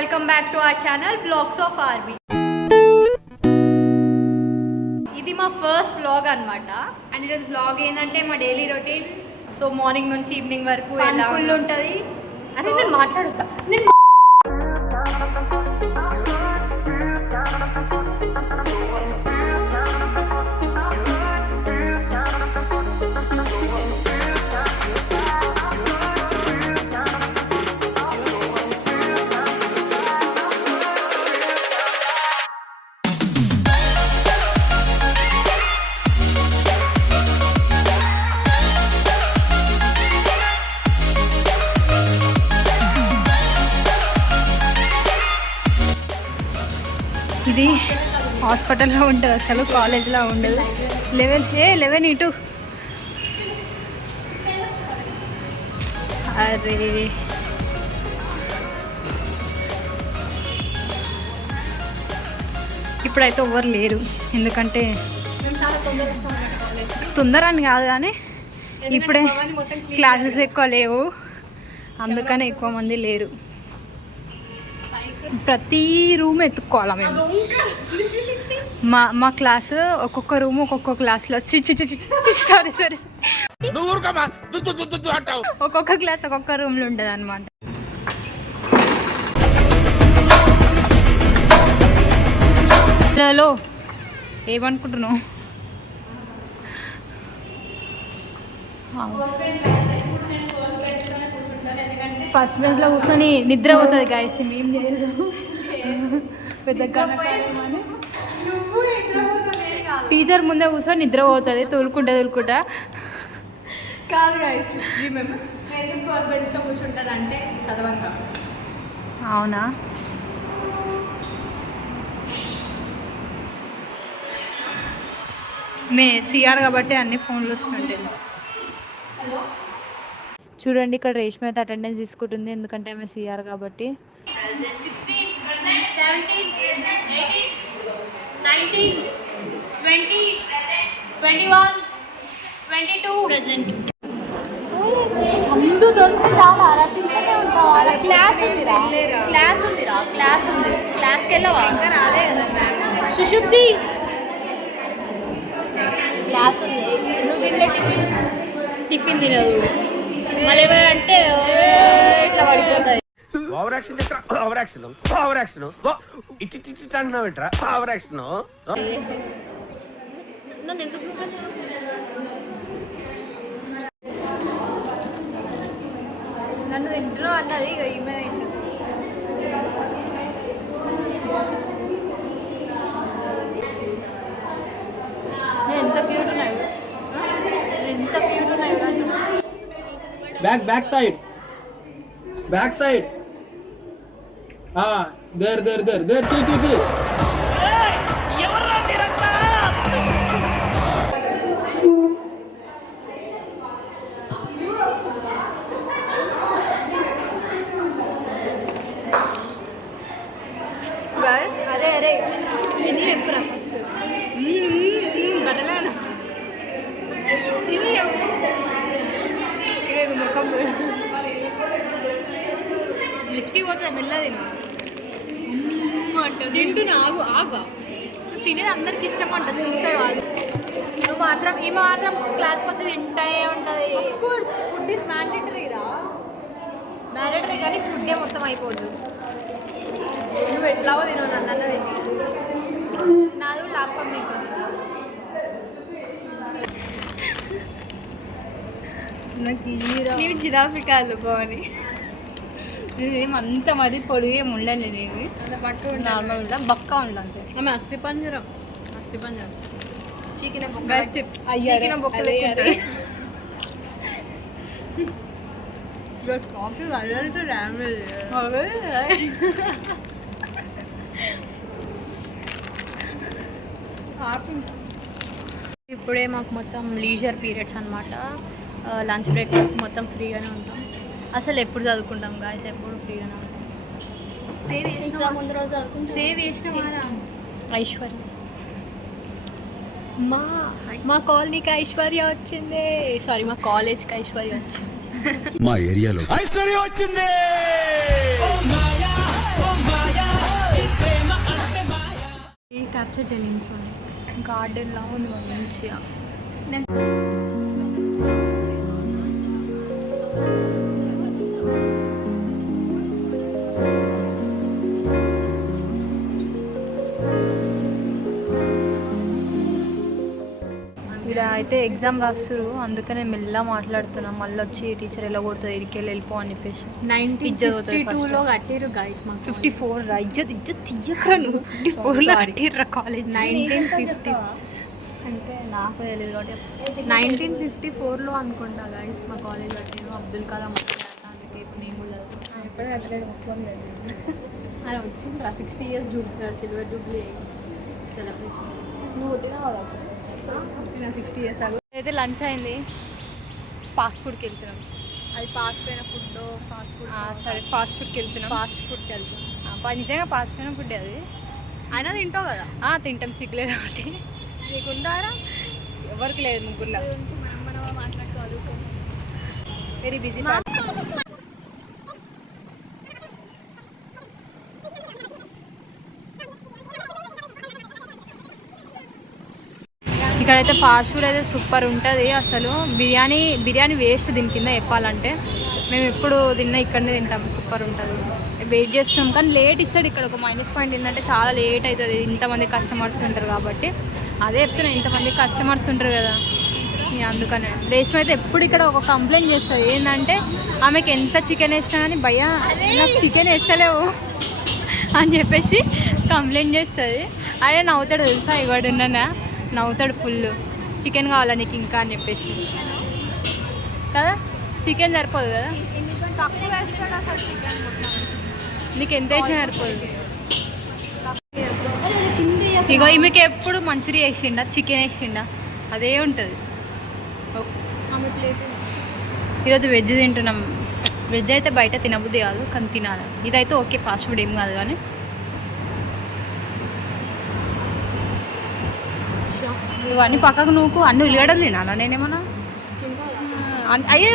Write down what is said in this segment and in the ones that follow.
Welcome back to our channel blogs of RB. ఇది మా first vlog అన్నమాట. And ఈరోజు వ్లాగ్ ఏంటంటే మా డైలీ రొటీన్. సో మార్నింగ్ నుంచి ఈవినింగ్ వరకు ఫుల్ ఉంటుంది. అరే నేను మాట్లాడుతా. ఇది హాస్పిటల్లో ఉంటుంది, అసలు కాలేజ్లో ఉండదు. 11 ఇటు. అరే ఇప్పుడైతే ఎవరు లేరు, ఎందుకంటే తొందర అని కాదు కానీ ఇప్పుడే క్లాసెస్ ఎక్కువ లేవు, అందుకని ఎక్కువ మంది లేరు. ప్రతి రూమ్ ఎత్తుక్కోవాలా మేము. మా క్లాసు ఒక్కొక్క రూమ్ ఒక్కొక్క క్లాస్లో సారీ ఒక్కొక్క క్లాస్ ఒక్కొక్క రూమ్లో ఉంటుంది అనమాట. హలో ఏమనుకుంటున్నావు? ఫస్ట్ బెంచ్లో కూర్చొని నిద్ర అవుతుంది గాయస్, ఏం చేయదు పెద్ద టీచర్ ముందే కూర్చొని నిద్ర పోతుంది, తోలుకుంటా కాదు గాయస్, ఫస్ట్ బెంచ్లో కూర్చుంటారు అంటే చదవంగా. అవునా? సిఆర్ కాబట్టి అన్ని ఫోన్లు వస్తుంటాయి. చూడండి ఇక్కడ రేష్మ అయితే అటెండెన్స్ తీసుకుంటుంది, ఎందుకంటే ఆమె సిఆర్ కాబట్టి. క్లాస్కి వెళ్ళవా? సుశుద్ధి క్లాస్ ఉంది, నువ్వు తినలే టిఫిన్ తినదు, మళ్ళీ ఏమంటే ఇట్లా పడిపోతాయి. నన్ను ఎందుకు నన్ను ఇంట్లో అన్నది ఇక ఈమె ఎంత క్యూట్ ఉన్నాయి, ఎంత క్యూట్ ఉన్నాయి. బ్యాక్ సైడ్ దేర్ తీ అరే తిని చెప్పురా ఫస్ట్. బట్టలేను తిని ముఖం లిఫ్ట్కి పోతుంది మెల్లది అంట తింటున్నా. ఆగా తినేది అందరికి ఇష్టం అంట, చూస్తే కాదు. నువ్వు మాత్రం ఈమె మాత్రం క్లాస్కి వచ్చి తింటే ఉంటుంది. ఫుడ్ ఈస్ మ్యాండేటరీరా, మ్యాండేటరీ కానీ ఫుడ్డే మొత్తం అయిపోతుంది. నువ్వు ఎట్లాగో తినవు, నన్ను అన్నది నాలుగు లాక్కొని నాకు జిరాఫికాలు బాగుని ఏమంత మరి పొడి ఏమి ఉండండి, నేను నార్మల్ ఉండ బక్క ఉండంతే. ఆమె అస్థి పంజరం చీకిన బొక్క చిప్స్, చీకిన బొక్క ఇప్పుడే మాకు మొత్తం లీజర్ పీరియడ్స్ అనమాట. లంచ్ బ్రేక్ మొత్తం ఫ్రీగానే ఉంటాం. అసలు ఎప్పుడు చదువుకుంటాం గాయస్, ఎప్పుడు ఫ్రీగానే ఉంటాం. సేవ్ చేసిన ఐశ్వర్య మా కాలనీకి ఐశ్వర్య వచ్చింది, సారీ మా కాలేజ్కి ఐశ్వర్య వచ్చింది. మా ఏరియాలో ఐశ్వర్య వచ్చింది. చెట్టు నించుని గార్డెన్లా ఉంది మంచిగా. ఇక్కడ అయితే ఎగ్జామ్ రాస్తారు, అందుకనే మెల్లగా మాట్లాడుతున్నాం. మళ్ళీ వచ్చి టీచర్ ఎలా కొడుతుంది ఇడికెళ్ళి వెళ్ళిపో అని చెప్పేసి. 1952లో కట్టిరు గైస్ మాకు 54 ఇజ్జత్ తీయకరా నువ్వు. 54లో కట్టిర్రా కాలేజ్. 1950 అంటే నాకు తెలియదు కాబట్టి 1954లో అనుకుంటా గైస్ మా కాలేజ్ కట్టిరు. అబ్దుల్ కలాం అందుకే ఇప్పుడు నేను కూడా చదువుతాను. ఎప్పుడే అట్లే ముస్లిం లేదు. ఆయన వచ్చింది 60 ఇయర్స్ సిల్వర్ జూబ్లీ సెలబ్రేషన్. నువ్వు పుట్టినా కదా 60 ఇయర్స్ అగో. అయితే లంచ్ అయింది, ఫాస్ట్ ఫుడ్కి వెళ్తున్నాం. అది పాస్ పోయిన ఫుడ్ ఫాస్ట్ ఫుడ్ సరే ఫాస్ట్ ఫుడ్కి వెళ్తున్నాం. ఫాస్ట్ ఫుడ్కి వెళ్తాం. నిజంగా ఫాస్ట్ పోయిన ఫుడ్ అది. అయినా తింటావు కదా. తింటాం, సిగ్గులేదు కాబట్టి. నీకుందారా ఎవరికి లేదు ముగ్గురులో. గురించి మనం మాట్లాడుకోవాలి. Very busy. ఇక్కడైతే ఫాస్ట్ ఫుడ్ అయితే సూపర్ ఉంటుంది అసలు. బిర్యానీ వేస్ట్ దీని కింద చెప్పాలంటే. మేము ఎప్పుడు తిన్నా ఇక్కడనే తింటాం, సూపర్ ఉంటుంది. వెయిట్ చేస్తాం కానీ లేట్ ఇస్తాడు ఇక్కడ. ఒక మైనస్ పాయింట్ ఏంటంటే చాలా లేట్ అవుతుంది, ఇంతమంది కస్టమర్స్ ఉంటారు కాబట్టి. అదే చెప్తున్నా, ఇంతమంది కస్టమర్స్ ఉంటారు కదా అందుకనే. రేష్మ అయితే ఎప్పుడు ఇక్కడ ఒక కంప్లైంట్ చేస్తుంది, ఏంటంటే ఆమెకి ఎంత చికెన్ వేసినా కానీ భయ్యా నాకు చికెన్ వేస్తలేవు అని చెప్పేసి కంప్లైంట్ చేస్తుంది. అదే నవ్వుతాడు తెలుసా, ఇవాడున్నా నవ్వుతాడు ఫుల్. చికెన్ కావాలా నీకు ఇంకా అని చెప్పేసి కదా. చికెన్ సరిపోదు కదా, నీకు ఎంత వేసినా సరిపోదు. ఇగో ఈమెకి ఎప్పుడు మంచూరియా వేసిండా, చికెన్ వేసిండా అదే ఉంటుంది. ఈరోజు వెజ్ తింటున్నాం. వెజ్ అయితే బయట తినబుద్ది కాదు కానీ తినాలి. ఇదైతే ఓకే, ఫాస్ట్ ఫుడ్ ఏం కాదు కానీ. ఇవన్నీ పక్కకు నువ్వు అన్ని ఉల్లిగడ్డలు తినాలా నేనేమన్నా? అయ్యా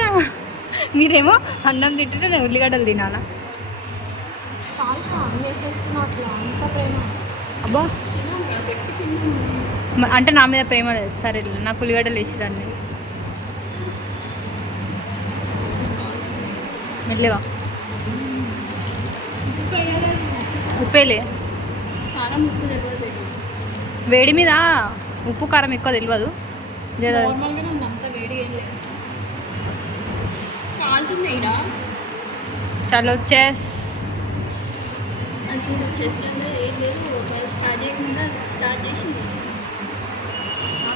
మీరేమో అన్నం తింటుంటే నేను ఉల్లిగడ్డలు తినాలా? అబ్బా అంటే నా మీద ప్రేమ లేదు. సరే నాకు ఉల్లిగడ్డలు వేసిరండి మెల్లగా. ఉప్పేలే, వేడి మీద ఉప్పు కారం ఎక్కువ తెలియదు. చలో చెస్.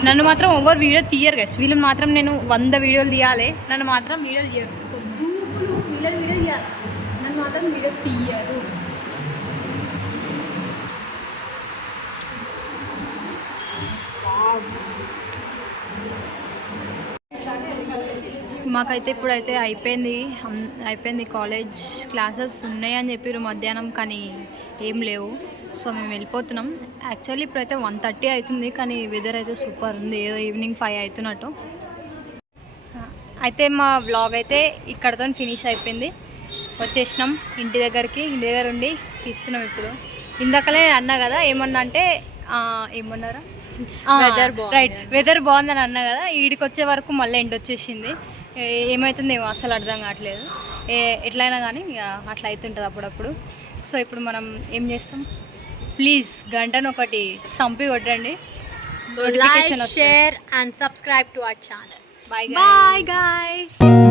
నన్ను మాత్రం ఎవరు వీడియో తీయరు గైస్. వీళ్ళని మాత్రం నేను 100 వీడియోలు తీయాలి, నన్ను మాత్రం వీడియోలు తీయరు. పొద్దుకులు వీళ్ళని వీడియో తీయాలి, నన్ను మాత్రం వీడియో తీయరు. మాకైతే ఇప్పుడైతే అయిపోయింది కాలేజ్. క్లాసెస్ ఉన్నాయని చెప్పారు మధ్యాహ్నం, కానీ ఏం లేవు. సో మేము వెళ్ళిపోతున్నాం. యాక్చువల్లీ ఇప్పుడైతే 1:30 అవుతుంది, కానీ వెదర్ అయితే సూపర్ ఉంది, ఏదో ఈవినింగ్ 5 అవుతున్నట్టు. అయితే మా వ్లాగ్ అయితే ఇక్కడతో ఫినిష్ అయిపోయింది. వచ్చేసినాం ఇంటి దగ్గర ఉండి తీస్తున్నాం ఇప్పుడు. ఇందాకలే అన్నా కదా, ఏమన్నా అంటే ఏమన్నారా, రైట్ వెదర్ బాగుందని అన్నా కదా. ఈడికి వచ్చే వరకు మళ్ళీ ఎండ్ వచ్చేసింది. ఏమవుతుంది ఏమో అసలు అర్థం కావట్లేదు. ఎట్లయినా కానీ ఇక అట్లా అవుతుంటుంది అప్పుడప్పుడు. సో ఇప్పుడు మనం ఏం చేస్తాం, ప్లీజ్ గంటను ఒకటి సంపి కొట్టండి. So like, share and subscribe to our channel. Bye guys.